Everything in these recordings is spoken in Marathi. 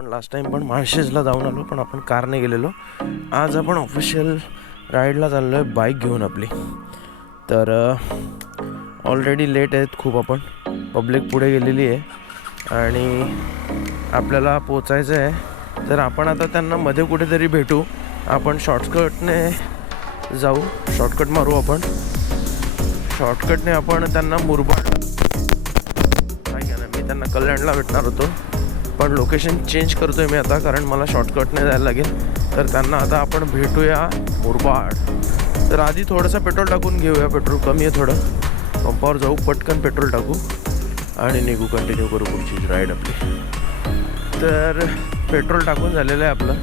पण लास्ट टाइम पण माळशेजला जाऊन आलो, पण आपण कारने गेलेलो. आज आपण ऑफिशियल राईडला चाललो आहे बाईक घेऊन आपली. तर ऑलरेडी लेट आहेत खूप, आपण पब्लिक पुढे गेलेली आहे आणि आपल्याला पोचायचं आहे. तर आपण आता त्यांना मध्ये कुठेतरी भेटू. आपण शॉर्टकटने जाऊ, शॉर्टकट मारू आपण. शॉर्टकटने आपण त्यांना मुरबाड काय घ्या ना, मी त्यांना कल्याणला भेटणार होतो, पण लोकेशन चेंज करतोय मी आता, कारण मला शॉर्टकटने जायला लागेल. तर त्यांना आता आपण भेटूया मुरबाड. तर आधी थोडंसं पेट्रोल टाकून घेऊया, पेट्रोल कमी आहे थोडं. पंपावर जाऊ, पटकन पेट्रोल टाकू आणि निघू, कंटिन्यू करू पुढची राईड आपली. तर पेट्रोल टाकून झालेलं आहे आपलं,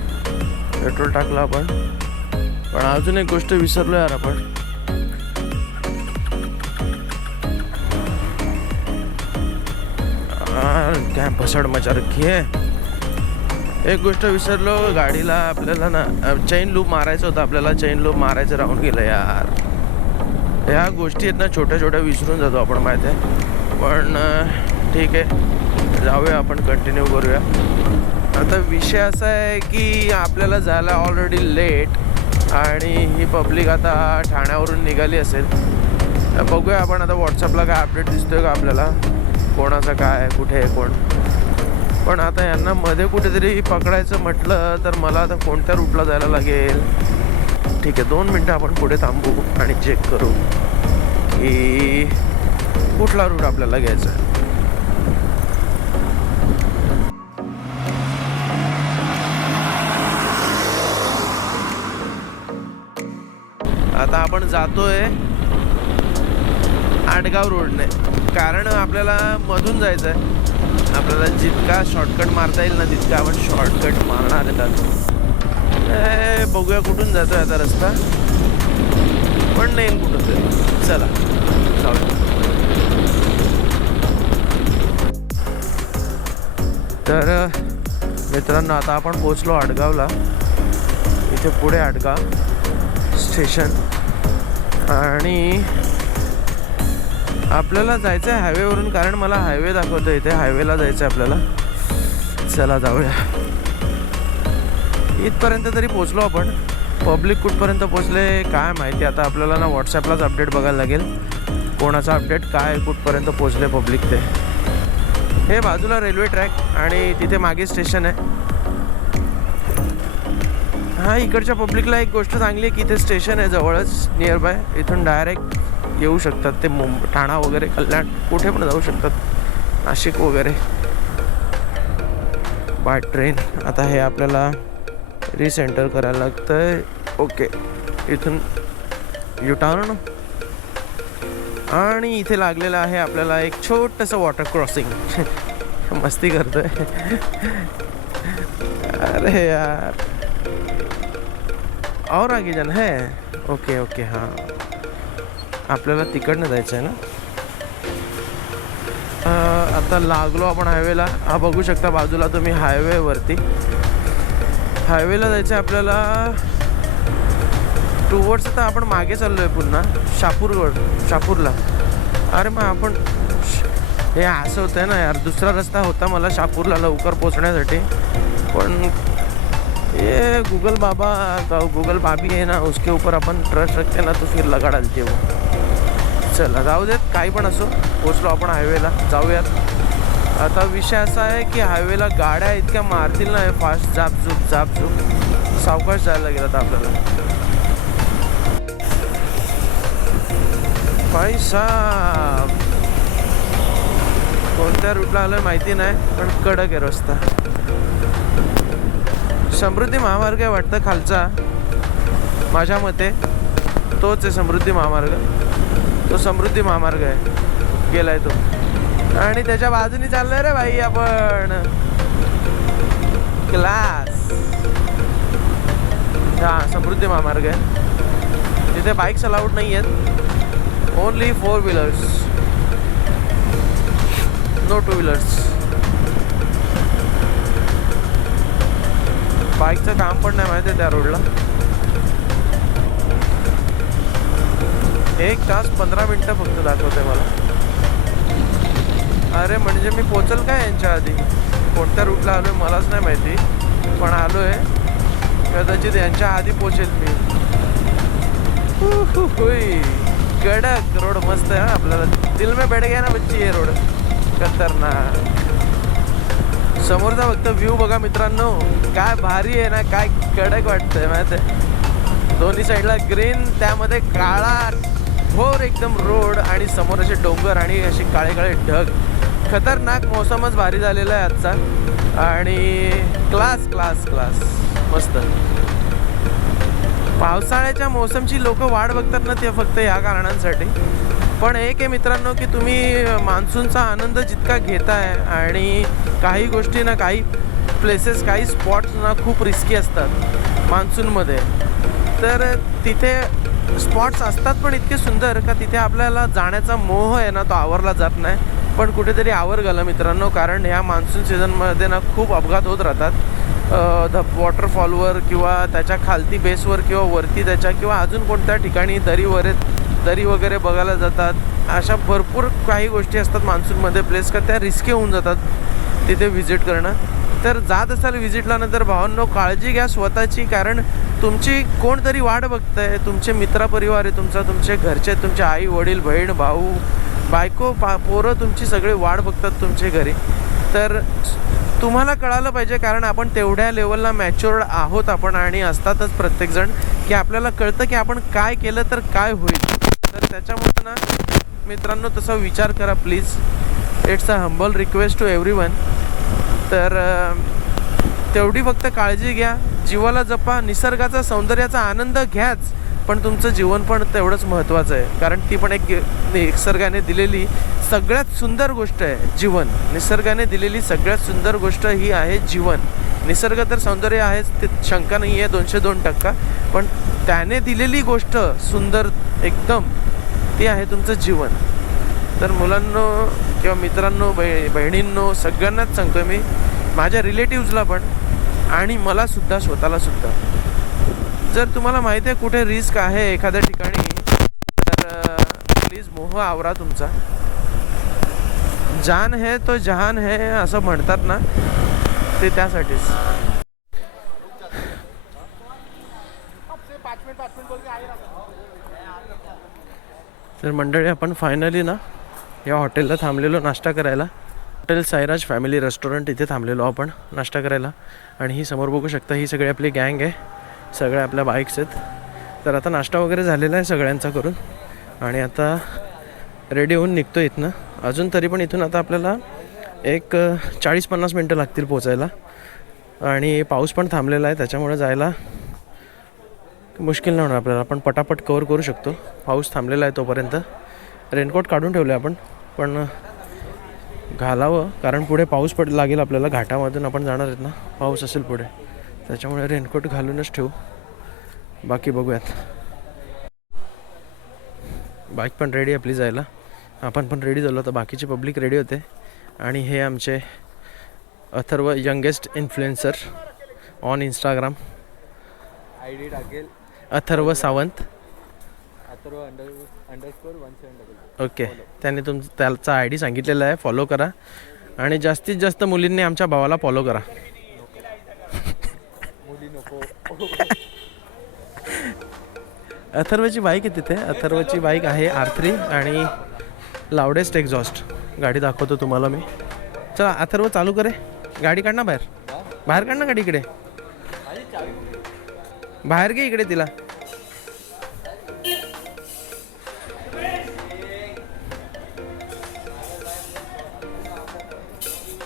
पेट्रोल टाकलं आपण. पण अजून एक गोष्ट विसरलो यार आपण. काय पसड मचा रखी आहे. एक गोष्ट विसरलो, गाडीला आपल्याला ना चेन लूप मारायचं होतं, आपल्याला चेन लूप मारायचं राहून गेलं यार. ह्या गोष्टी आहेत ना, छोट्या छोट्या विसरून जातो आपण, माहिती आहे. पण ठीक आहे, जाऊया आपण, कंटिन्यू करूया. आता विषय असा आहे की आपल्याला जायला ऑलरेडी लेट आणि ही पब्लिक आता ठाण्यावरून निघाली असेल. बघूया आपण आता व्हॉट्सअपला काय अपडेट दिसतोय का आपल्याला, कोणाचं काय, कुठे आहे कोण. पण आता यांना मध्ये कुठेतरी पकडायचं म्हटलं तर मला आता कोणत्या रूटला जायला लागेल. ठीक आहे, 2 मिनटं आपण पुढे थांबू आणि चेक करू की कुठला रूट आपल्याला घ्यायचा आहे. आता आपण जातोय आडगाव रोडने, कारण आपल्याला मधून जायचं आहे. आपल्याला जितका शॉर्टकट मारता येईल ना तितका आपण शॉर्टकट मारणार आहेत. बघूया कुठून जातोय आता रस्ता, पण नाही कुठं तरी. चला जाऊया. तर मित्रांनो, आता आपण पोचलो आडगावला. इथे पुढे आडगाव स्टेशन आणि आपल्याला जायचं आहे हायवेवरून, कारण मला हायवे दाखवतो इथे. हायवेला जायचं आहे आपल्याला. चला जाऊया. इथपर्यंत तरी पोचलो आपण. पब्लिक कुठपर्यंत पोचले काय माहिती. आता आपल्याला ना व्हॉट्सॲपलाच अपडेट बघायला लागेल, कोणाचा अपडेट काय, कुठपर्यंत पोचले पब्लिक ते. हे बाजूला रेल्वे ट्रॅक आणि तिथे मागे स्टेशन आहे. हां, इकडच्या पब्लिकला एक गोष्ट चांगली आहे की इथे स्टेशन आहे जवळच, नियर बाय. इथून डायरेक्ट येऊ शकतात ते ठाणा वगैरे, कल्याण, कुठे पण जाऊ शकतात, नाशिक वगैरे बाय ट्रेन. आता हे आपल्याला रिसेंटर करायला लागतं आहे. ओके, इथून युटर्न आणि इथे लागलेलं आहे आपल्याला एक छोटंसं वॉटर क्रॉसिंग. मस्ती करतोय. अरे यार, और आगे जाना है. ओके ओके, हां, आपल्याला तिकडनं जायचं आहे ना. आता लागलो आपण हायवेला. हा बघू शकता बाजूला तुम्ही, हायवेवरती. हायवेला जायचं आहे आपल्याला टुवर्ड्स. आता आपण मागे चाललो आहे पुन्हा शापूरला. अरे मग आपण हे असं होतं आहे ना यार, दुसरा रस्ता होता मला शापूरला लवकर पोचण्यासाठी, पण ये गूगल बाबी है ना, उसके ऊपर अपन ट्रस्ट रखते ना, तो फिर लगा डालते वो. चला जाऊ देत, काही पण असो. पोचलो आपण हायवेला, जाऊयात. आता विषय असा आहे की हायवेला गाड्या इतक्या मारतील ना फास्ट, जापजूप. सावकाश जायला लागेल आता आपल्याला. भाई साहब, कोणत्या रूटला आलोय माहिती नाही, पण कडक आहे रस्ता. समृद्धी महामार्ग आहे वाटतं खालचा, माझ्या मते तोच आहे समृद्धी महामार्ग. तो समृद्धी महामार्ग आहे, गेलाय तो. आणि त्याच्या बाजूनी चाललोय रे भाई आपण, क्लास. हा समृद्धी महामार्ग आहे. तिथे बाईक्स अलाउड नाही आहेत, ओनली 4 व्हीलर्स, नो 2 व्हीलर्स. बाईकचं काम पण नाही माहिती आहे त्या रोडला. 1 तास 15 मिनटं फक्त दाखवते मला. अरे म्हणजे मी पोचल काय यांच्या आधी. कोणत्या रूटला आलो आहे मलाच नाही माहिती, पण आलो आहे. कदाचित यांच्या आधी पोचेल मी. कडक रोड मस्त आहे. आपल्याला दिल में बैठ गया ना बच्ची हे रोड खतरनाक. समोरचा फक्त व्ह्यू बघा मित्रांनो, काय भारी आहे ना, काय कडक वाटतंय माहिती आहे. दोन्ही साईडला ग्रीन, त्यामध्ये काळा घोर एकदम रोड आणि समोर असे डोंगर आणि असे काळे काळे ढग. खतरनाक मोसमच भारी झालेला आहे आजचा आणि क्लास क्लास क्लास मस्त. पावसाळ्याच्या मोसमची लोक वाट बघतात ना ते फक्त या कारणांसाठी. पण एक आहे मित्रांनो की तुम्ही मान्सूनचा आनंद जितका घेताय आणि काही गोष्टी ना, काही प्लेसेस, काही स्पॉट्स ना खूप रिस्की असतात मान्सूनमध्ये. तर तिथे स्पॉट्स असतात पण इतके सुंदर का तिथे आपल्याला जाण्याचा मोह आहे ना तो आवरला जात नाही. पण कुठेतरी आवर गेला मित्रांनो, कारण ह्या मान्सून सीझनमध्ये ना खूप अपघात होत राहतात. वॉटरफॉलवर किंवा त्याच्या खालती बेसवर किंवा वरती त्याच्या किंवा अजून कोणत्या ठिकाणी दरी वगैरे बघायला जातात. अशा भरपूर काही गोष्टी असतात मान्सूनमध्ये प्लेस का त्या रिस्की होऊन जातात तिथे व्हिजिट करणं. तर जात असाल व्हिजिटला नंतर भावांनो काळजी घ्या स्वतःची, कारण तुमची कोणतरी वाट बघतंय. तुमचे मित्रपरिवार आहे तुमचा, तुमचे घरचे, तुमचे आई वडील बहीण भाऊ बायको पोरं तुमची सगळे वाट बघतात तुमचे घरी. तर तुम्हाला कळालं पाहिजे, कारण आपण तेवढ्या लेवलला मॅच्युअर्ड आहोत आपण आणि असतातच प्रत्येकजण, की आपल्याला कळतं की आपण काय केलं तर काय होईल. तर त्याच्यामुळे ना मित्रांनो तसा विचार करा please. It's a humble request to everyone. तर तेवढी फक्त काळजी घ्या, जीवाला जपा, निसर्गाचा सौंदर्याचा आनंद घ्याच, पण तुमचं जीवन पण तेवढंच महत्त्वाचं आहे. कारण ती पण एक निसर्गाने दिलेली सगळ्यात सुंदर गोष्ट आहे जीवन. निसर्गाने दिलेली सगळ्यात सुंदर गोष्ट ही आहे जीवन. निसर्ग तर सौंदर्य आहेच, ते शंका नाही आहे 202%. पण त्याने दिलेली गोष्ट सुंदर एकदम ती आहे तुमचं जीवन. तर मुलांनो किंवा मित्रांनो, बहिणींनो, सगळ्यांनाच सांगतोय मी, माझ्या रिलेटिव्जला पण आणि मला सुद्धा, स्वतःला सुद्धा, जर तुम्हाला माहिती आहे कुठे रिस्क आहे एखाद्या ठिकाणी तर प्लीज मोह आवरा तुमचा. जान है तो जहान है असं म्हणतात ना, ते त्यासाठीच. तर मंडळी आपण फायनली ना या हॉटेलला थांबलेलो नाश्ता करायला. हॉटेल साईराज फॅमिली रेस्टॉरंट, इथे थांबलेलो आपण नाश्ता करायला. आणि ही समोर बघू शकता ही सगळी आपली गँग आहे, सगळ्या आपल्या बाईक्स आहेत. तर आता नाश्ता वगैरे झालेला आहे सगळ्यांचा करून आणि आता रेडी होऊन निघतो इथनं. अजून तरी पण इथून आता आपल्याला एक 40-50 मिनटं लागतील पोचायला. आणि पाऊस पण थांबलेला आहे त्याच्यामुळे जायला मुश्किल नाही होणार आपल्याला. आपण पटापट कवर करू शकतो. पाऊस थांबलेला आहे तोपर्यंत. रेनकोट काढून ठेवले आपण, पण घालावं कारण पुढे पाऊस लागेल आपल्याला. घाटामधून आपण जाणार आहेत ना, पाऊस असेल पुढे, त्याच्यामुळे रेनकोट घालूनच ठेवू. बाकी बघूयात. बाईक पण रेडी आपली जायला, आपण पण रेडी झालो. तर बाकीचे पब्लिक रेडी होते. आणि हे आमचे Atharva, youngest influencer on Instagram. ID टाकेल अथर्व सावंत, अथर्व _170. ओके. त्याने त्याचा ID सांगितलेला आहे, फॉलो करा. आणि जास्तीत जास्त मुलींनी आमच्या भावाला फॉलो करा. मुली नको. अथर्वची बाईक आहे तिथे. अथर्वची बाईक आहे R3 आणि लाउडेस्ट एक्झॉस्ट. गाडी दाखवतो तुम्हाला मी. चला अथर्व चालू करे, गाडी काढ ना बाहेर काढ ना गाडी. इकडे बाहेर घे, इकडे तिला.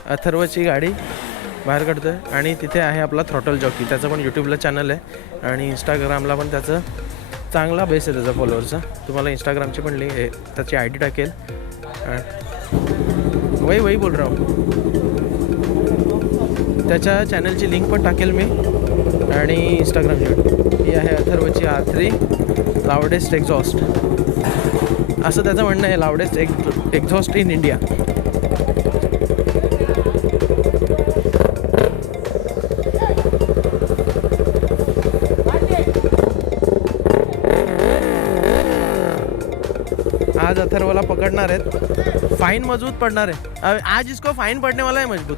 अथर्वची गाडी बाहेर काढतोय. आणि तिथे आहे आपला थ्रॉटल जॉकी, त्याचं पण यूट्यूबला चॅनल आहे आणि इंस्टाग्रामला पण त्याचं चांगला बेस आहे त्याचा फॉलोअरचा. तुम्हाला इंस्टाग्रामची पण लिंक आहे, त्याची ID टाकेल. वही बोल रहा हूँ. त्याच्या चॅनलची लिंक पण टाकेल मी आणि इंस्टाग्रामची. ही आहे अथर्वची R3 लाउडेस्ट एक्झॉस्ट, असं त्याचं म्हणणं आहे. Loudest exhaust in India. आज अथर्वला पकडणार आहेत, फाइन मजबूत पडणार है. आज इसको फाइन पड़ने वाला है मजबूत.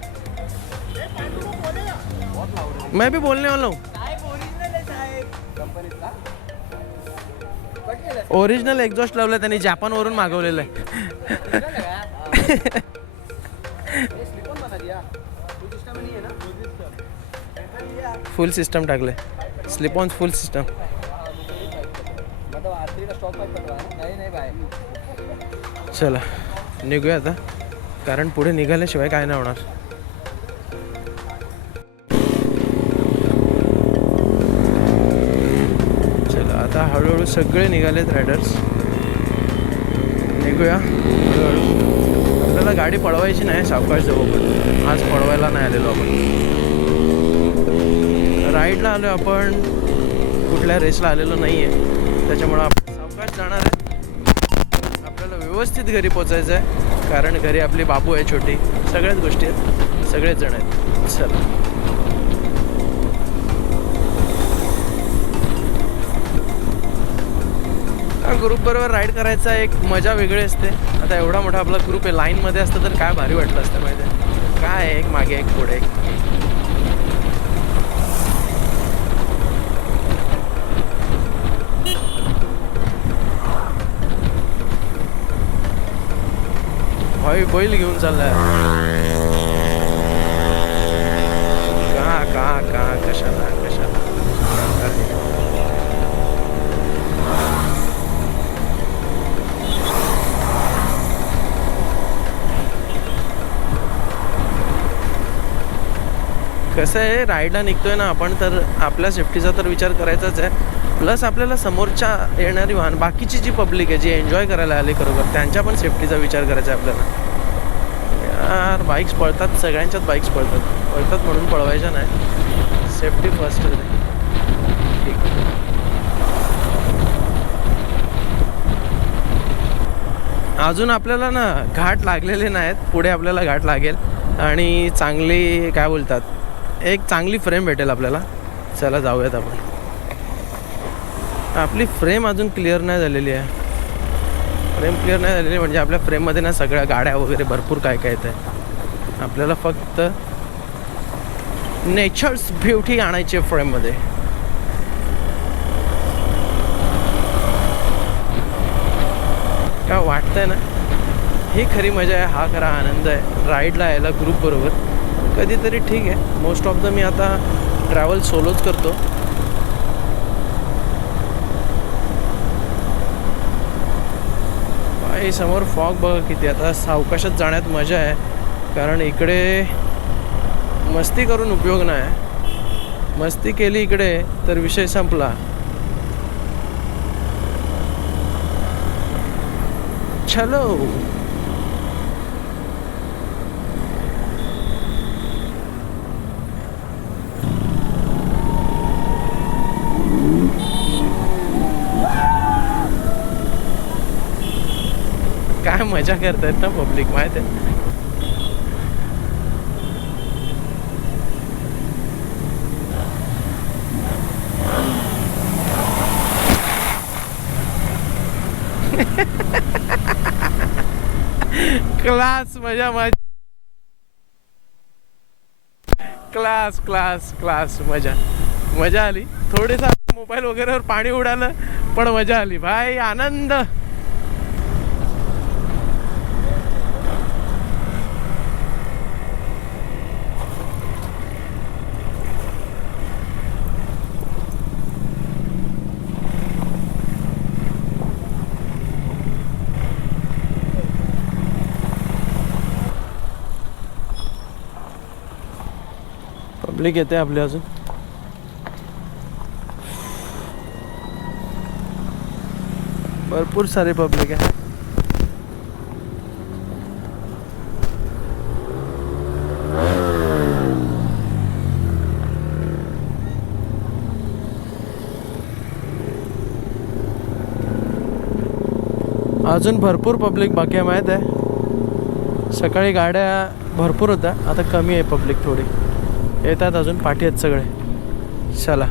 मैं भी बोलने वाला हूँ. ओरिजिनल एक्झॉस्ट लावलं त्यांनी, जापानवरून मागवलेलं आहे. फुल सिस्टम टाकले, स्लिप ऑन फुल सिस्टम. चला निघूया आता, कारण पुढे निघाल्याशिवाय काय नाही होणार. चला आता हळूहळू सगळे निघालेत रायडर्स, निघूया हळूहळू. आपल्याला गाडी पळवायची नाही, सावकाश जाऊ आपण. आज पळवायला नाही आलेलो आपण, राईडला आलो आपण, कुठल्या रेसला आलेलो नाही आहे. त्याच्यामुळं आपण सावकाश जाणार आहे. आपल्याला व्यवस्थित घरी पोचायचं आहे, कारण घरी आपली बाबू आहे छोटी, सगळ्याच गोष्टी आहेत, सगळेच जण आहेत. चला ग्रुप बरोबर राईड करायचा एक मजा वेगळी असते. आता एवढा मोठा आपला ग्रुप आहे, लाईनमध्ये असतं तर काय भारी वाटलं असतं माहिती आहे. काय एक मागे एक पुढे एक. भाई बैल घेऊन चाललाय. का कशाला कशाला. कसं आहे, राईडला निघतोय ना आपण, तर आपल्या सेफ्टीचा तर विचार करायचाच आहे. प्लस आपल्याला समोरच्या येणारी वाहन, बाकीची जी पब्लिक आहे जी एन्जॉय करायला आली खरोखर, त्यांच्या पण सेफ्टीचा विचार करायचा आहे आपल्याला. यार बाईक्स पळतात, सगळ्यांच्याच बाईक्स पळतात म्हणून पळवायच्या नाही. Safety first. ठीक. अजून आपल्याला ना घाट लागलेले नाहीत, पुढे आपल्याला घाट लागेल आणि चांगली काय बोलतात, एक चांगली फ्रेम भेटेल आपल्याला. चला जाऊयात आपण. आपली फ्रेम अजून क्लिअर नाही झालेली आहे. फ्रेम क्लिअर नाही झालेली म्हणजे आपल्या फ्रेममध्ये ना सगळ्या गाड्या वगैरे भरपूर काय काय येत आहे. आपल्याला फक्त नेचर्स ब्युटी आणायची आहे फ्रेममध्ये. काय वाटतंय ना, ही खरी मजा आहे, हा खरा आनंद आहे राईडला यायला ग्रुप बरोबर. कधीतरी ठीक आहे, मोस्ट ऑफ द मी आता ट्रॅव्हल सोलोच करतो. बाई समोर फॉग बघा किती. आता सावकाशात जाण्यात मजा आहे, कारण इकडे मस्ती करून उपयोग नाही. मस्ती केली इकडे तर विषय संपला. चलो काय मजा करतायत ना पब्लिक माहिती आहे. क्लास मजा मजा, क्लास क्लास क्लास मजा मजा आली. थोडेसा मोबाईल वगैरेवर पाणी उडालं पण मजा आली भाई, आनंद. पब्लिक येते आपली अजून. भरपूर सारी पब्लिक आहे. अजून भरपूर पब्लिक बाकी आहे माहीत आहे. सकाळी गाड्या भरपूर होत्या, आता कमी आहे पब्लिक थोडी. येतात अजून, पाठी आहेत सगळे. चला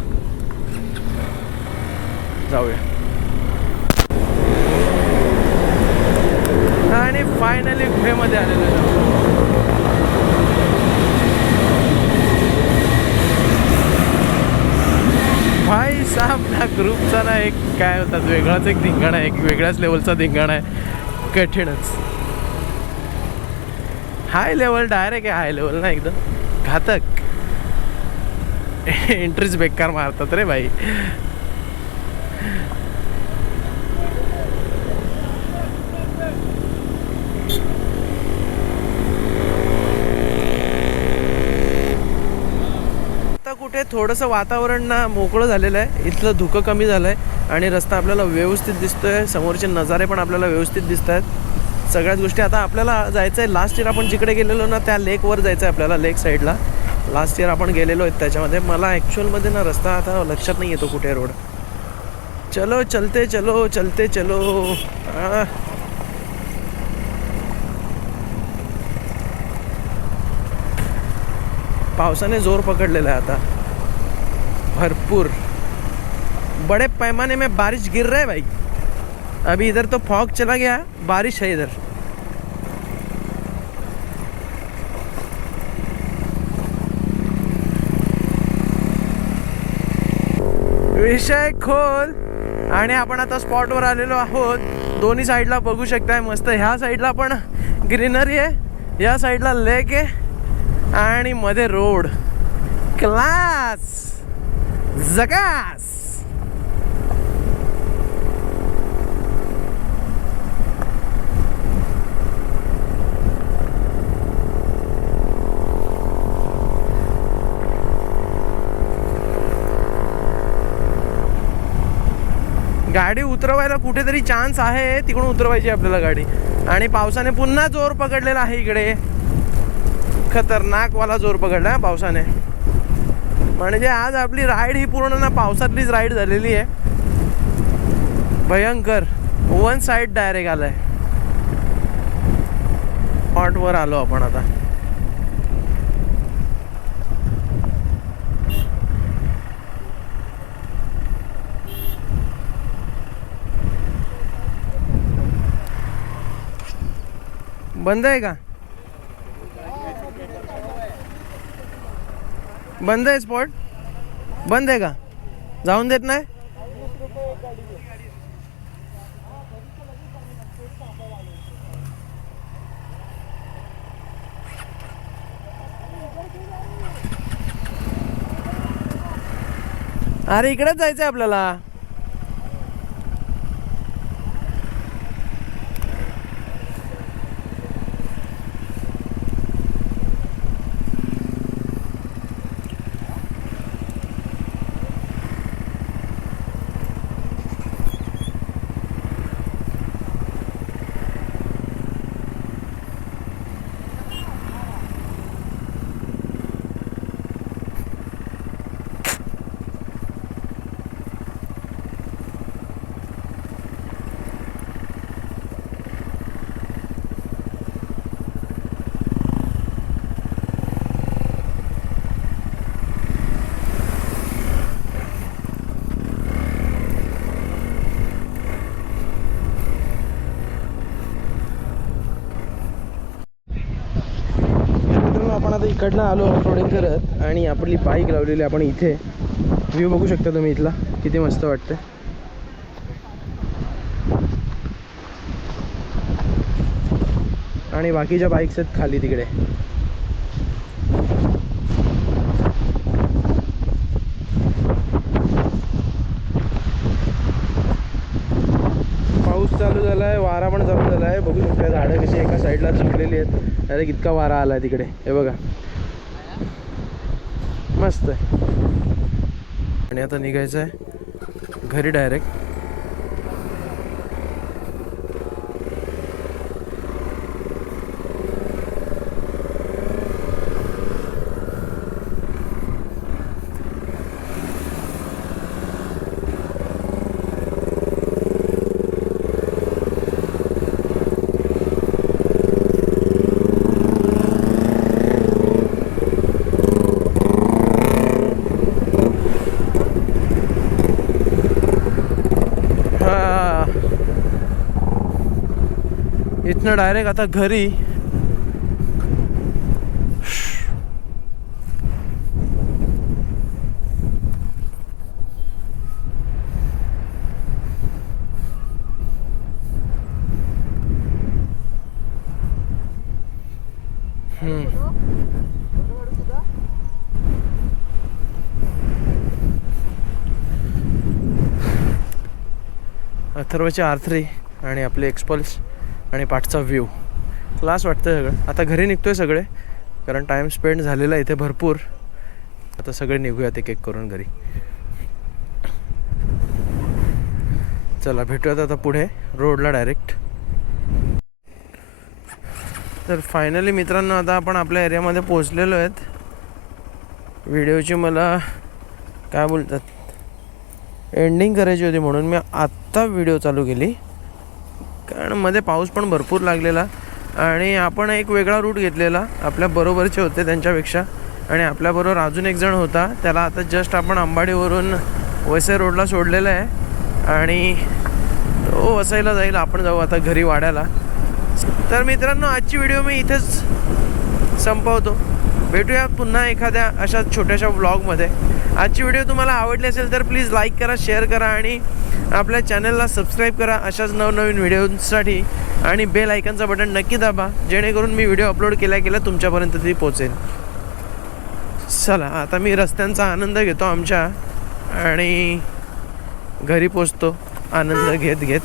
जाऊया. आणि फायनली गुहेमध्ये आलेलो आहे. ग्रुपचा ना एक काय होतात वेगळाच एक धिंगाणा आहे, एक वेगळ्याच लेवलचा धिंगाणा आहे. कठीणच हाय लेवल, डायरेक्ट आहे हाय लेवल ना, एकदम घातक. एंट्रीज बेकार मारतात रे भाई. आता कुठे थोडंसं वातावरण ना मोकळं झालेलं आहे, इथलं धुकं कमी झालं आहे आणि रस्ता आपल्याला व्यवस्थित दिसतोय. समोरचे नजारे पण आपल्याला व्यवस्थित दिसत आहेत. सगळ्याच गोष्टी. आता आपल्याला जायचं आहे, लास्ट इयर आपण जिकडे गेलेलो ना त्या लेकवर जायचं आहे आपल्याला, लेक साईडला. लास्ट इयर आपण गेलेलो आहेत त्याच्यामध्ये. मला ॲक्च्युअलमध्ये ना रस्ता आता लक्षात नाही येतो कुठे रोड. चलो चलते चलो चलते चलो. पावसाने जोर पकडलेला है आता भरपूर. बड़े पैमाने में बारिश गिर रहा है भाई. अभी इधर तो फॉग चला गया, बारिश है इधर. विषय खोल. आणि आपण आता स्पॉटवर आलेलो आहोत. दोन्ही साईडला बघू शकताय मस्त. ह्या साईडला पण ग्रीनरी आहे, या साईडला लेक आहे आणि मध्ये रोड. क्लास झकास. गाडी उतरवायला कुठेतरी चान्स आहे, तिकडून उतरवायची आपल्याला गाडी. आणि पावसाने पुन्हा जोर पकडलेला आहे इकडे. खतरनाक वाला जोर पकडला पावसाने. म्हणजे आज आपली राईड ही पूर्ण ना पावसातलीच राईड झालेली आहे. भयंकर. वन साइड डायरेक्ट आलाय. स्पॉटवर आलो आपण आता. बंद आहे का? बंद आहे स्पॉट. बंद आहे का? जाऊन देत नाही. अरे इकडेच जायचंय आपल्याला. आपण आता इकडनं आलो ऑफरोडिंग करत आणि आपली बाईक लावलेली आपण इथे. व्ह्यू बघू शकता तुम्ही इथला, किती मस्त वाटतं. आणि बाकीच्या बाईक्स आहेत खाली तिकडे. पाऊस चालू झाला आहे, वारा पण चालू झाला आहे. बघू शकता झाडं कशी एका साईडला सुटलेली आहेत. अरे कितका वारा आला आहे तिकडे, हे बघा. मस्त आहे. आणि आता निघायचं आहे घरी डायरेक्ट. इथनं डायरेक्ट आता घरी. अथर्वचे R3 आणि आपले एक्सपल्स आणि पाठचा व्ह्यू क्लास वाटतं सगळं. आता घरी निघतो आहे सगळे, कारण टाईम स्पेंड झालेला आहे इथे भरपूर. आता सगळे निघूयात एक एक करून घरी. चला भेटूयात आता पुढे रोडला डायरेक्ट. तर फायनली मित्रांनो आता आपण आपल्या एरियामध्ये पोहोचलेलो आहेत. व्हिडिओची मला काय बोलतात एंडिंग करायची होती म्हणून मी आत्ता व्हिडिओ चालू केली, कारण मध्ये पाऊस पण भरपूर लागलेला आणि आपण एक वेगळा रूट घेतलेला. आपल्या बरोबरचे होते त्यांच्यापेक्षा, आणि आपल्याबरोबर अजून एक जण होता. त्याला आता जस्ट आपण अंबाडीवरून वसई रोडला सोडलेलं आहे आणि तो वसईला जाईल. आपण जाऊ आता घरी वाड्याला. तर मित्रांनो आजची व्हिडिओ मी इथेच संपवतो. भेटूया पुन्हा एखाद्या अशा छोट्याशा व्लॉगमध्ये. आजची व्हिडिओ तुम्हाला आवडली असेल तर प्लीज लाईक करा, शेअर करा आणि आपल्या चॅनलला सबस्क्राईब करा अशाच नवनवीन व्हिडिओसाठी. आणि बेल आयकनचा बटन नक्की दाबा, जेणेकरून मी व्हिडिओ अपलोड केल्या तुमच्यापर्यंत ती पोचेल. चला आता मी रस्त्यांचा आनंद घेतो आमच्या आणि घरी पोचतो आनंद घेत घेत.